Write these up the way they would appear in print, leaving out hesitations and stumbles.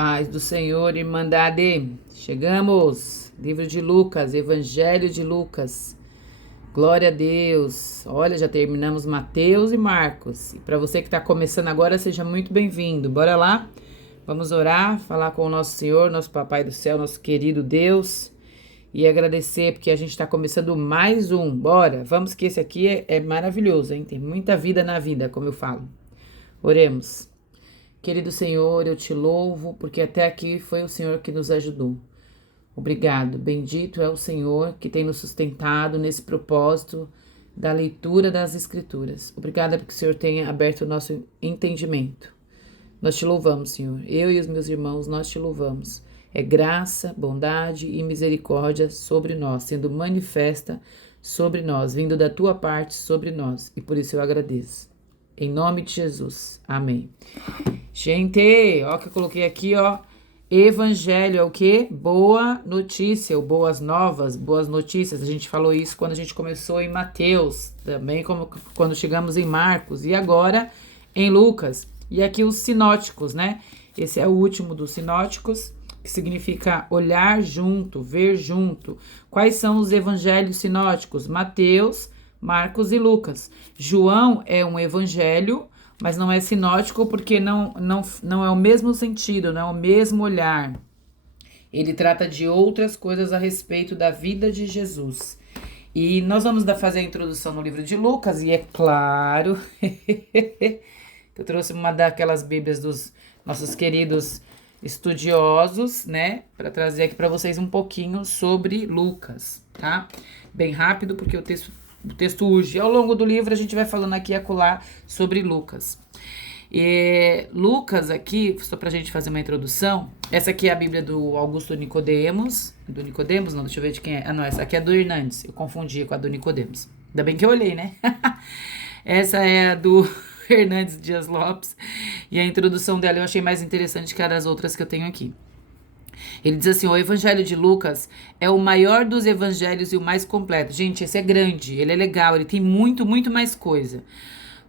Paz do Senhor, Irmandade. Chegamos. Livro de Lucas, Evangelho de Lucas. Glória a Deus. Olha, já terminamos Mateus e Marcos. E para você que está começando agora, seja muito bem-vindo. Bora lá? Vamos orar, falar com o nosso Senhor, nosso Papai do Céu, nosso querido Deus. E agradecer, porque a gente está começando mais um. Bora, vamos que esse aqui é maravilhoso, hein? Tem muita vida na vida, como eu falo. Oremos. Querido Senhor, eu te louvo, porque até aqui foi o Senhor que nos ajudou. Obrigado, bendito é o Senhor que tem nos sustentado nesse propósito da leitura das Escrituras. Obrigada porque o Senhor tenha aberto o nosso entendimento. Nós te louvamos, Senhor. Eu e os meus irmãos, nós te louvamos. É graça, bondade e misericórdia sobre nós, sendo manifesta sobre nós, vindo da tua parte sobre nós. E por isso eu agradeço. Em nome de Jesus. Amém. Gente, ó que eu coloquei aqui, ó. Evangelho é o quê? Boa notícia, ou boas novas, boas notícias. A gente falou isso quando a gente começou em Mateus, também como quando chegamos em Marcos e agora em Lucas. E aqui os sinóticos, né? Esse é o último dos sinóticos, que significa olhar junto, ver junto. Quais são os evangelhos sinóticos? Mateus, Marcos e Lucas. João é um evangelho, mas não é sinótico porque não é o mesmo sentido, não é o mesmo olhar. Ele trata de outras coisas a respeito da vida de Jesus. E nós vamos fazer a introdução no livro de Lucas, e é claro que eu trouxe uma daquelas bíblias dos nossos queridos estudiosos, né, para trazer aqui para vocês um pouquinho sobre Lucas, tá? Bem rápido, porque o texto urge. Ao longo do livro a gente vai falando aqui e acolá sobre Lucas. Lucas aqui, só pra gente fazer uma introdução, essa aqui é a Bíblia do Augusto Nicodemos. Do Nicodemos? Não, deixa eu ver de quem é. Ah, não, essa aqui é do Hernandes. Eu confundi com a do Nicodemos. Ainda bem que eu olhei, né? Essa é a do Hernandes Dias Lopes. E a introdução dela eu achei mais interessante que a das outras que eu tenho aqui. Ele diz assim: o Evangelho de Lucas é o maior dos evangelhos e o mais completo. Gente, esse é grande, ele é legal, ele tem muito mais coisa.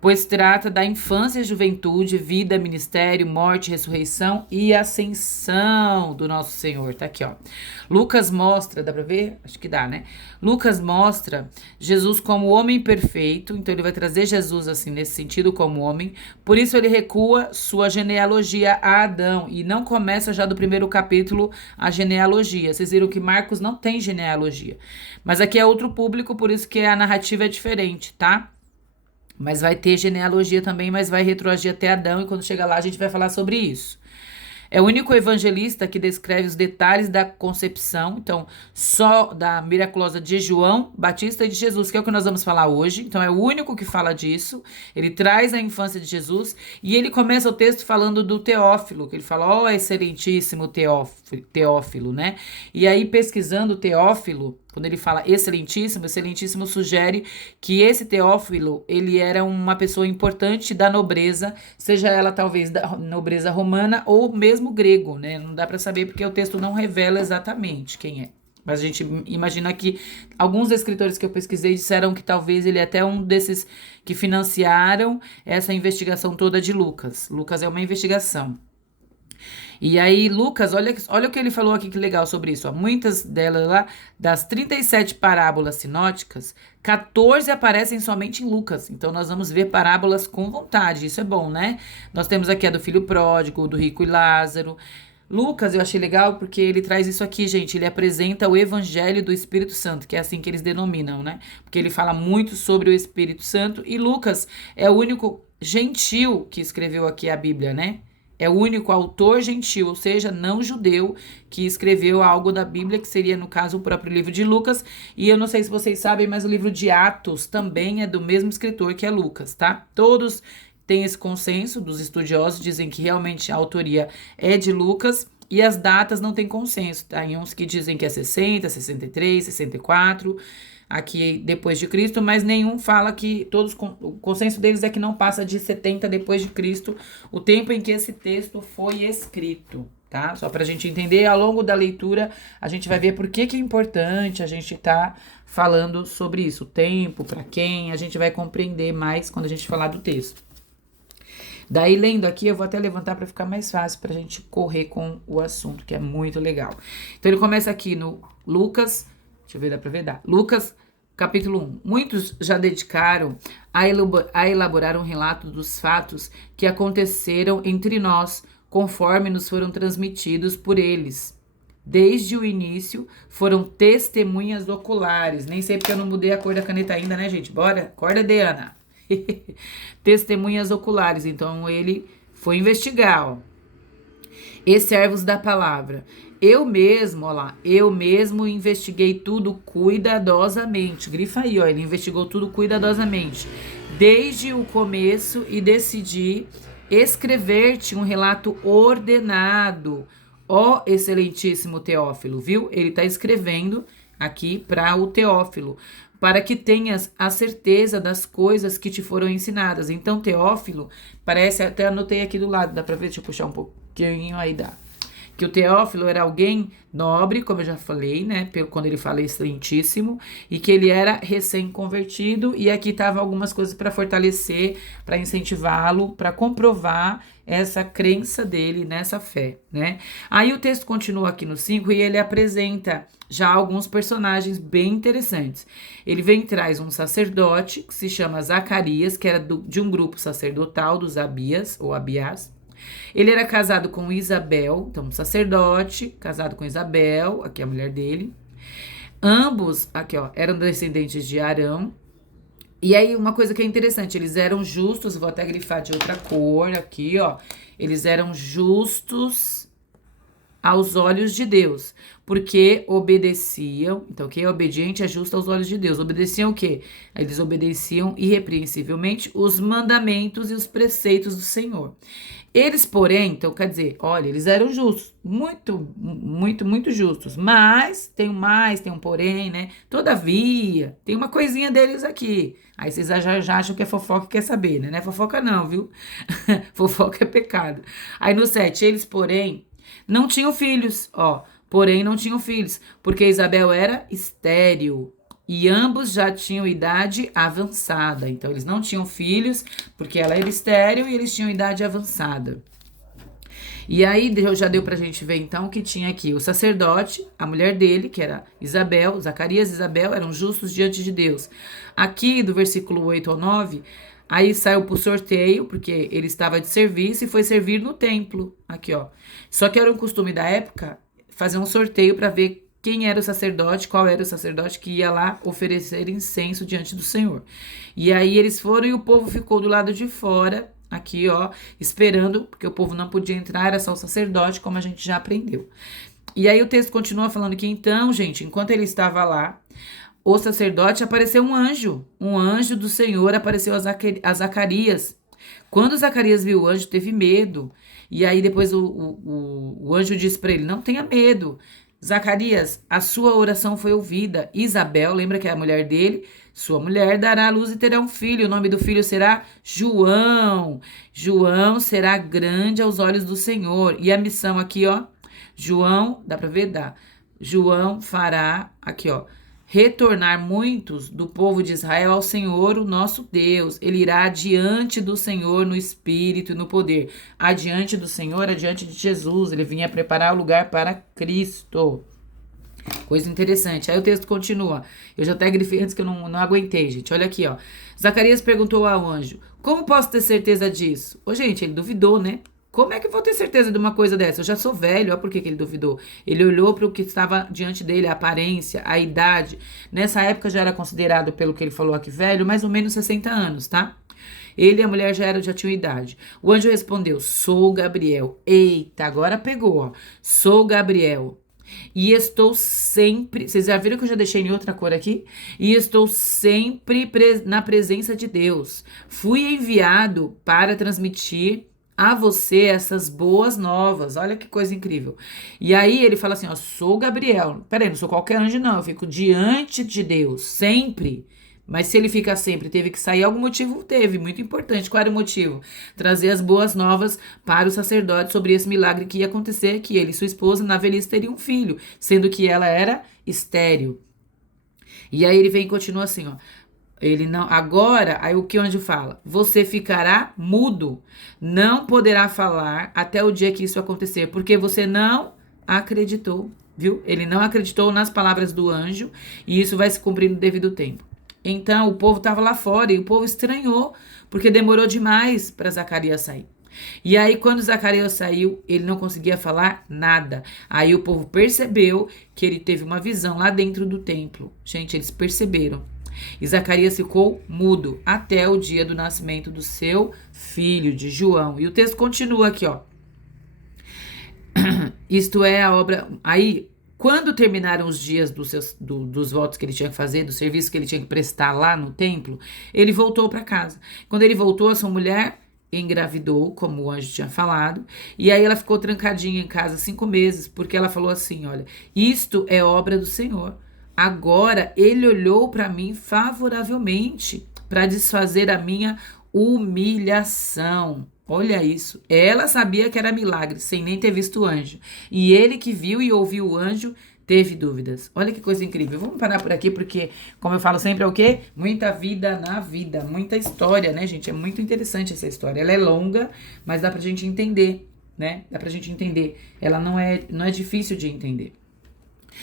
Pois trata da infância e juventude, vida, ministério, morte, ressurreição e ascensão do nosso Senhor. Tá aqui, ó. Lucas mostra, dá pra ver? Acho que dá, né? Lucas mostra Jesus como homem perfeito, então ele vai trazer Jesus assim, nesse sentido, como homem. Por isso ele recua sua genealogia a Adão e não começa já do primeiro capítulo a genealogia. Vocês viram que Marcos não tem genealogia. Mas aqui é outro público, por isso que a narrativa é diferente, tá? Mas vai ter genealogia também, mas vai retroagir até Adão, e quando chegar lá a gente vai falar sobre isso. É o único evangelista que descreve os detalhes da concepção, então, só da miraculosa de João Batista e de Jesus, que é o que nós vamos falar hoje. Então, é o único que fala disso. Ele traz a infância de Jesus e ele começa o texto falando do Teófilo, que ele fala, ó, excelentíssimo Teófilo, né? E aí, pesquisando o Teófilo, quando ele fala excelentíssimo, excelentíssimo sugere que esse Teófilo, ele era uma pessoa importante da nobreza, seja ela talvez da nobreza romana ou mesmo grego, né? Não dá para saber porque o texto não revela exatamente quem é. Mas a gente imagina que alguns escritores que eu pesquisei disseram que talvez ele é até um desses que financiaram essa investigação toda de Lucas. Lucas é uma investigação. E aí, Lucas, olha o que ele falou aqui, que legal sobre isso. Ó. Muitas delas lá, das 37 parábolas sinóticas, 14 aparecem somente em Lucas. Então, nós vamos ver parábolas com vontade. Isso é bom, né? Nós temos aqui a do filho pródigo, do rico e Lázaro. Lucas, eu achei legal porque ele traz isso aqui, gente. Ele apresenta o Evangelho do Espírito Santo, que é assim que eles denominam, né? Porque ele fala muito sobre o Espírito Santo. E Lucas é o único gentil que escreveu aqui a Bíblia, né? É o único autor gentil, ou seja, não judeu, que escreveu algo da Bíblia, que seria, no caso, o próprio livro de Lucas. E eu não sei se vocês sabem, mas o livro de Atos também é do mesmo escritor que é Lucas, tá? Todos têm esse consenso dos estudiosos, dizem que realmente a autoria é de Lucas, e as datas não tem consenso, tá? Tem uns que dizem que é 60, 63, 64... aqui depois de Cristo, mas nenhum fala que o consenso deles é que não passa de 70 depois de Cristo, o tempo em que esse texto foi escrito, tá? Só pra gente entender, ao longo da leitura, a gente vai ver por que é importante a gente tá falando sobre isso, o tempo, pra quem, a gente vai compreender mais quando a gente falar do texto. Daí, lendo aqui, eu vou até levantar para ficar mais fácil pra gente correr com o assunto, que é muito legal. Então, ele começa aqui no Lucas, deixa eu ver, dá pra ver? Dá. Lucas, capítulo 1. Muitos já dedicaram a elaborar um relato dos fatos que aconteceram entre nós, conforme nos foram transmitidos por eles. Desde o início, foram testemunhas oculares. Nem sei porque eu não mudei a cor da caneta ainda, né, gente? Bora? Acorda, Diana. Testemunhas oculares. Então, ele foi investigar, ó. E servos da palavra. Eu mesmo, ó lá, eu mesmo investiguei tudo cuidadosamente. Grifa aí, ó, ele investigou tudo cuidadosamente. Desde o começo e decidi escrever-te um relato ordenado. Ó excelentíssimo Teófilo, viu? Ele está escrevendo aqui para o Teófilo, para que tenhas a certeza das coisas que te foram ensinadas. Então, Teófilo, parece, até anotei aqui do lado, dá para ver? Deixa eu puxar um pouquinho aí, dá. Que o Teófilo era alguém nobre, como eu já falei, né? Quando ele fala excelentíssimo, e que ele era recém-convertido, e aqui estavam algumas coisas para fortalecer, para incentivá-lo, para comprovar essa crença dele nessa fé, né? Aí o texto continua aqui no 5 e ele apresenta já alguns personagens bem interessantes. Ele vem e traz um sacerdote que se chama Zacarias, que era de um grupo sacerdotal dos Abias, ou Abiás. Ele era casado com Isabel, então um sacerdote, casado com Isabel, aqui é a mulher dele. Ambos, aqui ó, eram descendentes de Arão. E aí uma coisa que é interessante, eles eram justos, vou até grifar de outra cor aqui, ó. Eles eram justos aos olhos de Deus, porque obedeciam, então quem é obediente é justo aos olhos de Deus. Obedeciam o quê? Eles obedeciam irrepreensivelmente os mandamentos e os preceitos do Senhor. Eles, porém, então quer dizer, olha, eles eram justos, muito justos, mas, tem um porém, né? Todavia, tem uma coisinha deles aqui. Aí vocês já acham que é fofoca e quer saber, né? Não é fofoca não, viu? Fofoca é pecado. Aí no 7, eles, porém, não tinham filhos, ó, porém não tinham filhos, porque Isabel era estéril. E ambos já tinham idade avançada. Então, eles não tinham filhos, porque ela era estéril e eles tinham idade avançada. E aí, já deu pra gente ver, então, que tinha aqui o sacerdote, a mulher dele, que era Isabel, Zacarias e Isabel, eram justos diante de Deus. Aqui, do versículo 8 ao 9, aí saiu por sorteio, porque ele estava de serviço e foi servir no templo. Aqui, ó. Só que era um costume da época fazer um sorteio para ver quem era o sacerdote, qual era o sacerdote que ia lá oferecer incenso diante do Senhor. E aí eles foram e o povo ficou do lado de fora, aqui ó, esperando, porque o povo não podia entrar, era só o sacerdote, como a gente já aprendeu. E aí o texto continua falando que então, gente, enquanto ele estava lá, o sacerdote apareceu um anjo do Senhor apareceu a Zacarias. Quando Zacarias viu o anjo, teve medo. E aí depois o anjo disse para ele, não tenha medo, Zacarias, a sua oração foi ouvida. Isabel, lembra que é a mulher dele? Sua mulher dará à luz e terá um filho. O nome do filho será João. João será grande aos olhos do Senhor. E a missão aqui, ó. João, dá pra ver? Dá. João fará, aqui, ó. Retornar muitos do povo de Israel ao Senhor, o nosso Deus. Ele irá adiante do Senhor no espírito e no poder. Adiante do Senhor, adiante de Jesus. Ele vinha preparar o lugar para Cristo. Coisa interessante. Aí o texto continua. Eu já até grifei antes que eu não aguentei, gente. Olha aqui, ó. Zacarias perguntou ao anjo, como posso ter certeza disso? Ô, gente, ele duvidou, né? Como é que eu vou ter certeza de uma coisa dessa? Eu já sou velho, olha por que ele duvidou. Ele olhou para o que estava diante dele, a aparência, a idade. Nessa época já era considerado, pelo que ele falou aqui, velho, mais ou menos 60 anos, tá? Ele e a mulher já tinham idade. O anjo respondeu, sou Gabriel. Eita, agora pegou, ó. Sou Gabriel. E estou sempre... Vocês já viram que eu já deixei em outra cor aqui? E estou sempre na presença de Deus. Fui enviado para transmitir a você essas boas novas. Olha que coisa incrível. E aí ele fala assim, ó, sou Gabriel. Peraí, não sou qualquer anjo não, eu fico diante de Deus, sempre. Mas se ele fica sempre, teve que sair, algum motivo teve, muito importante. Qual era o motivo? Trazer as boas novas para o sacerdote sobre esse milagre que ia acontecer, que ele e sua esposa na velhice teriam um filho, sendo que ela era estéril. E aí ele vem e continua assim, ó. Ele não. Agora, aí o que o anjo fala? Você ficará mudo, não poderá falar até o dia que isso acontecer, porque você não acreditou, viu? Ele não acreditou nas palavras do anjo, e isso vai se cumprir no devido tempo. Então, o povo estava lá fora e o povo estranhou, porque demorou demais para Zacarias sair. E aí, quando Zacarias saiu, ele não conseguia falar nada. Aí o povo percebeu que ele teve uma visão lá dentro do templo. Gente, eles perceberam. E Zacarias ficou mudo até o dia do nascimento do seu filho, de João. E o texto continua aqui, ó. Isto é a obra. Aí, quando terminaram os dias dos votos que ele tinha que fazer, do serviço que ele tinha que prestar lá no templo, ele voltou para casa. Quando ele voltou, a sua mulher engravidou, como o anjo tinha falado, e aí ela ficou trancadinha em casa 5 meses, porque ela falou assim: olha, isto é obra do Senhor. Agora ele olhou para mim favoravelmente para desfazer a minha humilhação. Olha isso. Ela sabia que era milagre, sem nem ter visto o anjo. E ele que viu e ouviu o anjo teve dúvidas. Olha que coisa incrível. Vamos parar por aqui, porque, como eu falo sempre, é o quê? Muita vida na vida, muita história, né, gente? É muito interessante essa história. Ela é longa, mas dá pra gente entender, né? Dá pra gente entender. Ela não é difícil de entender.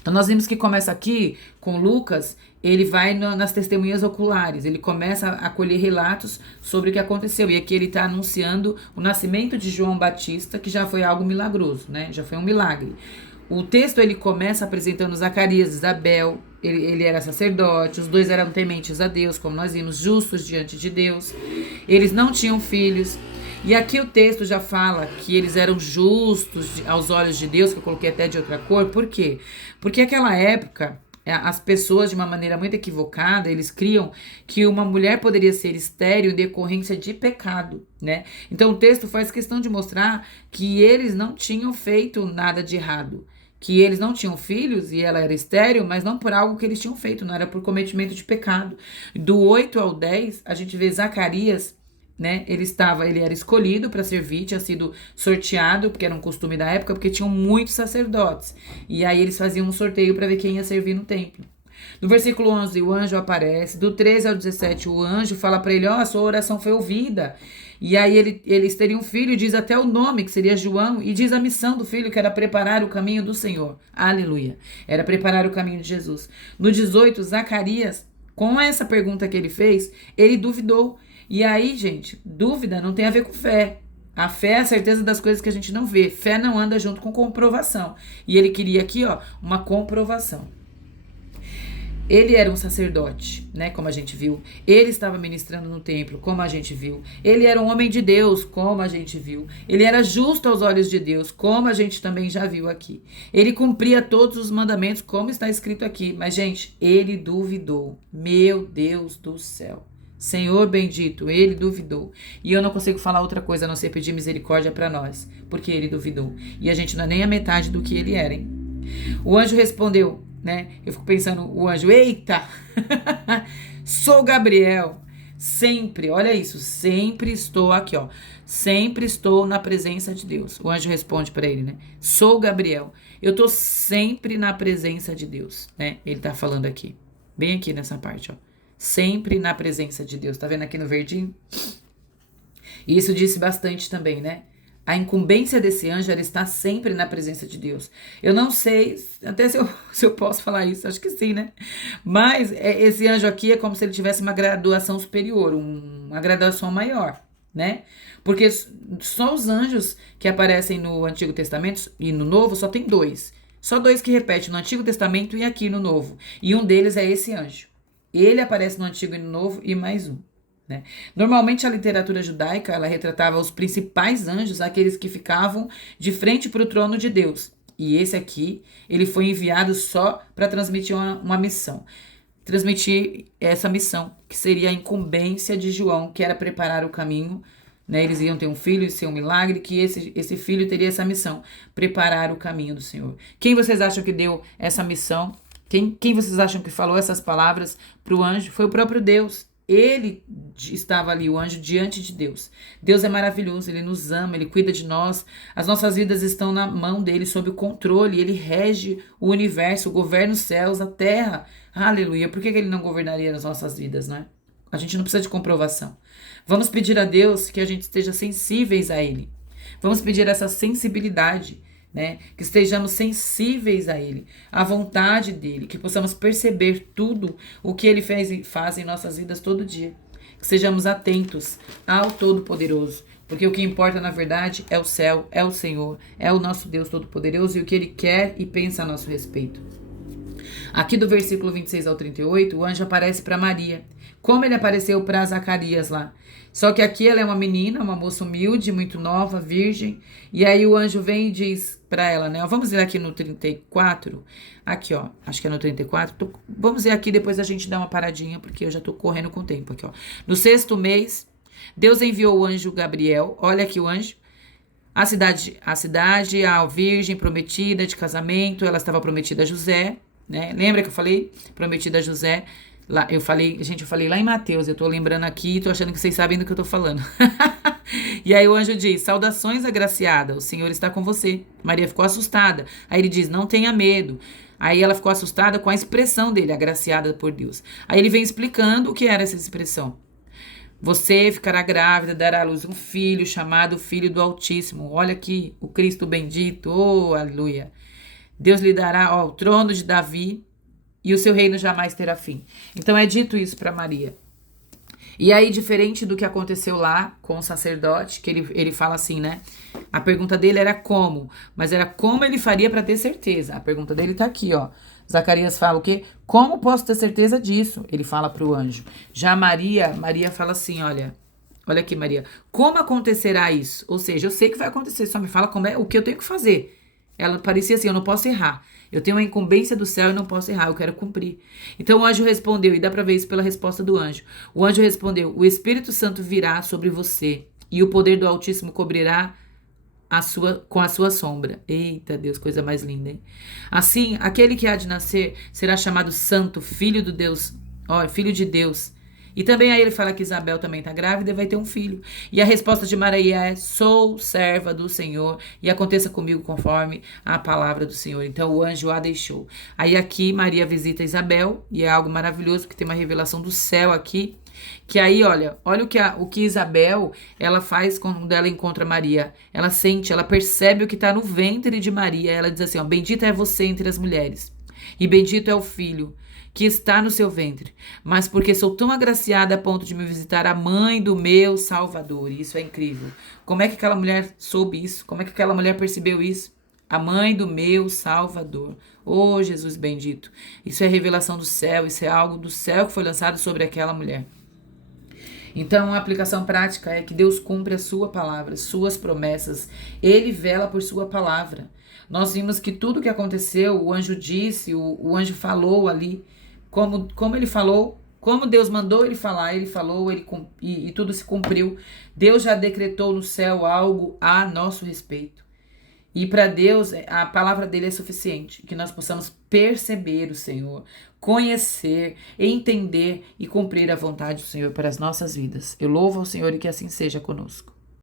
Então, nós vimos que começa aqui com Lucas, ele vai nas testemunhas oculares, ele começa a colher relatos sobre o que aconteceu. E aqui ele está anunciando o nascimento de João Batista, que já foi algo milagroso, né? Já foi um milagre. O texto ele começa apresentando Zacarias, Isabel, ele era sacerdote, os dois eram tementes a Deus, como nós vimos, justos diante de Deus. Eles não tinham filhos. E aqui o texto já fala que eles eram justos aos olhos de Deus, que eu coloquei até de outra cor. Por quê? Porque naquela época, as pessoas, de uma maneira muito equivocada, eles criam que uma mulher poderia ser estéril em decorrência de pecado, né? Então o texto faz questão de mostrar que eles não tinham feito nada de errado. Que eles não tinham filhos e ela era estéril, mas não por algo que eles tinham feito, não era por cometimento de pecado. Do 8 ao 10, a gente vê Zacarias, né? Ele era escolhido para servir, tinha sido sorteado, porque era um costume da época, porque tinham muitos sacerdotes. E aí eles faziam um sorteio para ver quem ia servir no templo. No versículo 11, o anjo aparece. Do 13 ao 17, o anjo fala para ele: ó, a sua oração foi ouvida. E aí eles teriam um filho, diz até o nome, que seria João, e diz a missão do filho, que era preparar o caminho do Senhor. Aleluia. Era preparar o caminho de Jesus. No 18, Zacarias, com essa pergunta que ele fez, ele duvidou. E aí, gente, dúvida não tem a ver com fé. A fé é a certeza das coisas que a gente não vê. Fé não anda junto com comprovação. E ele queria aqui, ó, uma comprovação. Ele era um sacerdote, né, como a gente viu. Ele estava ministrando no templo, como a gente viu. Ele era um homem de Deus, como a gente viu. Ele era justo aos olhos de Deus, como a gente também já viu aqui. Ele cumpria todos os mandamentos, como está escrito aqui. Mas, gente, ele duvidou. Meu Deus do céu. Senhor bendito, ele duvidou. E eu não consigo falar outra coisa a não ser pedir misericórdia para nós, porque ele duvidou. E a gente não é nem a metade do que ele era, hein? O anjo respondeu, né? Eu fico pensando, o anjo, eita! Sou Gabriel. Sempre, olha isso, sempre estou aqui, ó. Sempre estou na presença de Deus. O anjo responde para ele, né? Sou Gabriel. Eu tô sempre na presença de Deus, né? Ele tá falando aqui, bem aqui nessa parte, ó. Sempre na presença de Deus. Tá vendo aqui no verdinho? E isso disse bastante também, né? A incumbência desse anjo era estar sempre na presença de Deus. Eu não sei até se eu posso falar isso, acho que sim, né? Mas esse anjo aqui é como se ele tivesse uma graduação superior, uma graduação maior, né? Porque só os anjos que aparecem no Antigo Testamento e no Novo só tem 2. Só 2 que repetem no Antigo Testamento e aqui no Novo. E um deles é esse anjo. Ele aparece no Antigo e no Novo e mais um. Né? Normalmente a literatura judaica ela retratava os principais anjos, aqueles que ficavam de frente para o trono de Deus. E esse aqui, ele foi enviado só para transmitir uma missão. Transmitir essa missão, que seria a incumbência de João, que era preparar o caminho. Né? Eles iam ter um filho e ser um milagre, que esse filho teria essa missão, preparar o caminho do Senhor. Quem vocês acham que deu essa missão? Quem vocês acham que falou essas palavras para o anjo? Foi o próprio Deus. Ele estava ali, o anjo, diante de Deus. Deus é maravilhoso, ele nos ama, ele cuida de nós. As nossas vidas estão na mão dele, sob o controle. Ele rege o universo, governa os céus, a terra. Aleluia. Por que ele não governaria as nossas vidas, não é? A gente não precisa de comprovação. Vamos pedir a Deus que a gente esteja sensíveis a Ele. Vamos pedir essa sensibilidade, né? Que estejamos sensíveis a Ele, à vontade dEle, que possamos perceber tudo o que Ele faz em nossas vidas todo dia. Que sejamos atentos ao Todo-Poderoso, porque o que importa, na verdade, é o céu, é o Senhor, é o nosso Deus Todo-Poderoso e o que Ele quer e pensa a nosso respeito. Aqui do versículo 26 ao 38, o anjo aparece para Maria, como ele apareceu para Zacarias lá. Só que aqui ela é uma menina, uma moça humilde, muito nova, virgem. E aí o anjo vem e diz para ela, né? Vamos ver aqui no 34. Aqui, ó. Acho que é no 34. Vamos ver aqui, depois a gente dá uma paradinha, porque eu já tô correndo com o tempo aqui, ó. No 6º mês, Deus enviou o anjo Gabriel. Olha aqui o anjo. A cidade, a virgem prometida de casamento. Ela estava prometida a José, né? Lembra que eu falei? Prometida a José. Lá, eu falei lá em Mateus, eu tô lembrando aqui, tô achando que vocês sabem do que eu tô falando. E aí o anjo diz, saudações agraciada, o Senhor está com você. Maria ficou assustada. Aí ele diz, não tenha medo. Aí ela ficou assustada com a expressão dele, agraciada por Deus. Aí ele vem explicando o que era essa expressão. Você ficará grávida, dará à luz um filho chamado Filho do Altíssimo. Olha aqui, o Cristo bendito, oh, aleluia. Deus lhe dará o trono de Davi, e o seu reino jamais terá fim. Então é dito isso para Maria. E aí, diferente do que aconteceu lá com o sacerdote, que ele fala assim, né? A pergunta dele era como, mas era como ele faria para ter certeza. A pergunta dele tá aqui, ó. Zacarias fala o quê? Como posso ter certeza disso? Ele fala para o anjo. Já Maria fala assim, olha aqui, Maria. Como acontecerá isso? Ou seja, eu sei que vai acontecer, só me fala como é, o que eu tenho que fazer. Ela parecia assim, eu não posso errar. Eu tenho uma incumbência do céu e não posso errar, eu quero cumprir. Então o anjo respondeu, e dá para ver isso pela resposta do anjo. O anjo respondeu, o Espírito Santo virá sobre você, e o poder do Altíssimo cobrirá com a sua sombra. Eita Deus, coisa mais linda, hein? Assim, aquele que há de nascer será chamado Santo, Filho de Deus. E também aí ele fala que Isabel também está grávida e vai ter um filho. E a resposta de Maria é, sou serva do Senhor e aconteça comigo conforme a palavra do Senhor. Então o anjo a deixou. Aí aqui Maria visita Isabel e é algo maravilhoso porque tem uma revelação do céu aqui. Que aí, olha o que Isabel, ela faz quando ela encontra Maria. Ela sente, ela percebe o que está no ventre de Maria. Ela diz assim, ó, bendita é você entre as mulheres e bendito é o filho que está no seu ventre, mas porque sou tão agraciada a ponto de me visitar a mãe do meu Salvador. E isso é incrível. Como é que aquela mulher soube isso? Como é que aquela mulher percebeu isso? A mãe do meu Salvador. Oh, Jesus bendito. Isso é revelação do céu, isso é algo do céu que foi lançado sobre aquela mulher. Então, a aplicação prática é que Deus cumpre a sua palavra, suas promessas. Ele vela por sua palavra. Nós vimos que tudo que aconteceu, o anjo disse, o anjo falou ali, como ele falou, como Deus mandou ele falar, ele falou, e tudo se cumpriu. Deus já decretou no céu algo a nosso respeito. E para Deus, a palavra dele é suficiente, que nós possamos perceber o Senhor, conhecer, entender e cumprir a vontade do Senhor para as nossas vidas. Eu louvo ao Senhor e que assim seja conosco.